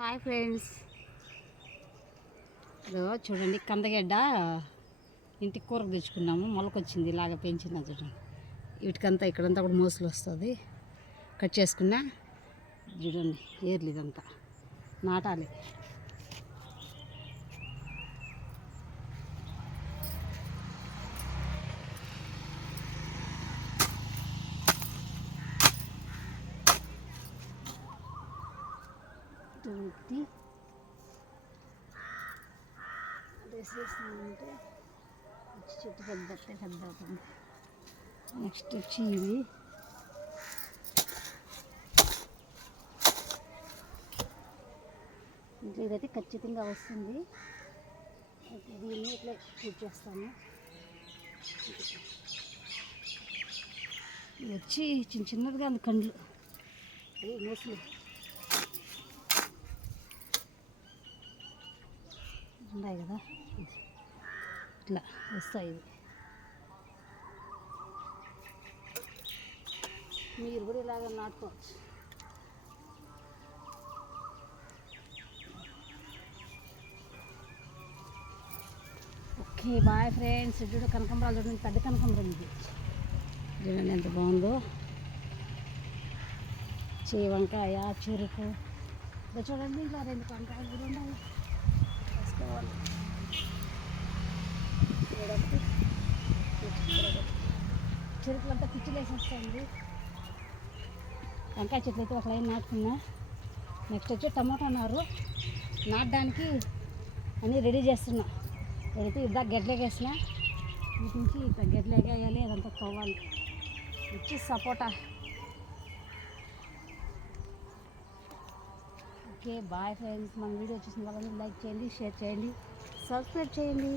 Hi friends. ఇదో చూడండి కందగడ్డ ఇంటి కూరకు తెచ్చుకున్నాము. మొలకొచ్చింది ఇలాగ పెంచింది చూడండి. వీటికంతా ఇక్కడంతా కూడా మోసలు వస్తుంది. కట్ చేసుకున్నా చూడండి ఏర్లు ఇదంతా. నాటాలి. ఇటు పెట్టి వేసేసామంటే వచ్చి చెట్టు పెద్ద పెద్ద అవుతుంది. నెక్స్ట్ వచ్చి ఇది ఇంకా ఇదైతే ఖచ్చితంగా వస్తుంది. అయితే దీన్ని ఇట్లా పూజ చేస్తాము ఇది వచ్చి చిన్న చిన్నదిగా అందు కండ్లు. అది మోసలు. ఉన్నాయి కదా. ఇట్లా వస్తాయి ఇది. మీరు కూడా ఇలాగ నాటుకోవచ్చు. Okay bye friends. చూడు కనకంబరాలు చూడండి పెద్ద కనకంబరం ఇది. చూడండి ఎంత బాగుందో. చే వంకాయ చెరుకు. ఇంకా చూడండి ఇలా రెండు వంకాయలు కూడా ఉన్నాయి. వేసుకోవాలి చూడండి చెరుకులంతా పిచ్చిలేసేస్తుంది. వంకాయ చెట్లు అయితే ఒక లైన్ నాటుకున్నా. నెక్స్ట్ వచ్చి టమాటా నారు. నాటడానికి అన్నీ రెడీ చేస్తున్నా. అయితే ఇద్దా గెడ్లకేసిన వీటి నుంచి ఇట్లా గెడ్లగా అదంతా తవ్వాలి. వచ్చి సపోటా. Okay bye friends. మన వీడియో చూసిన వాళ్ళని లైక్ చేయండి షేర్ చేయండి. సబ్స్క్రైబ్ చేయండి.